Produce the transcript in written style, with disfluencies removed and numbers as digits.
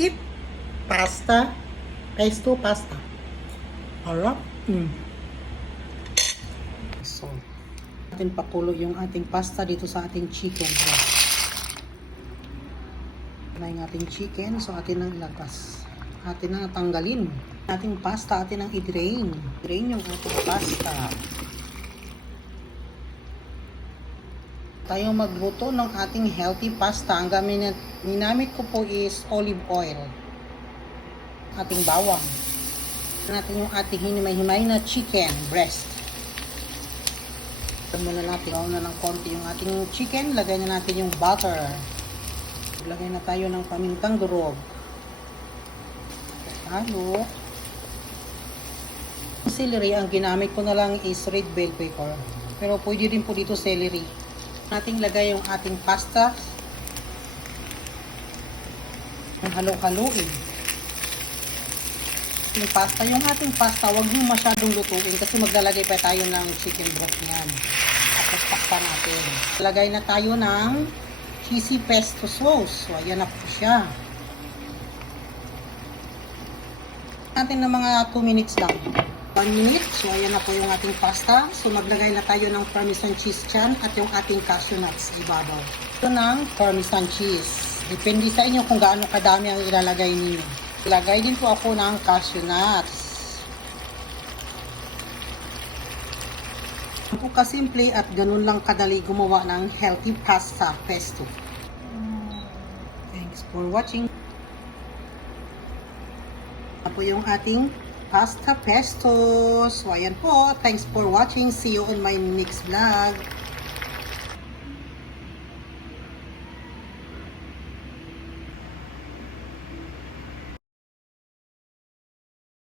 eat pasta, pesto pasta. Alright. So, natin pakulo yung ating pasta dito sa ating chicken. Na yung ating chicken, so atin nang ilagkas. Atin nang tanggalin. Ating pasta, atin nang i-drain. Drain yung ating pasta. Tayo magluto ng ating healthy pasta. Ang ginamit ko po is olive oil. Ating bawang. Natin yung ating hinimay-himay na chicken breast. Muna natin, na ng konti yung ating chicken. Lagay na natin yung butter. Lagay na tayo ng pamintang durog. Halo. Celery, ang ginamit ko na lang is red bell pepper. Pero pwede din po dito celery. Nating lagay yung ating pasta. Halo-haloin. Yung ating pasta, huwag nyo masyadong lutuin kasi maglalagay pa tayo ng chicken broth niyan. Tapos takpan natin. Lagay na tayo ng cheesy pesto sauce. So, ayan na po siya. Natin na mga 2 minutes lang. 1 minute. So, ayan na po yung ating pasta. So, maglagay na tayo ng parmesan cheese dyan at yung ating cashew nuts ibabaw. Ito ng parmesan cheese. Depende sa inyo kung gaano kadami ang ilalagay ninyo. Ilagay din po ako ng cashew nuts. Po kasimple at ganun lang kadali gumawa ng healthy pasta pesto. Thanks for watching. Ito po yung ating pasta pesto. So, ayan po. Thanks for watching. See you on my next vlog.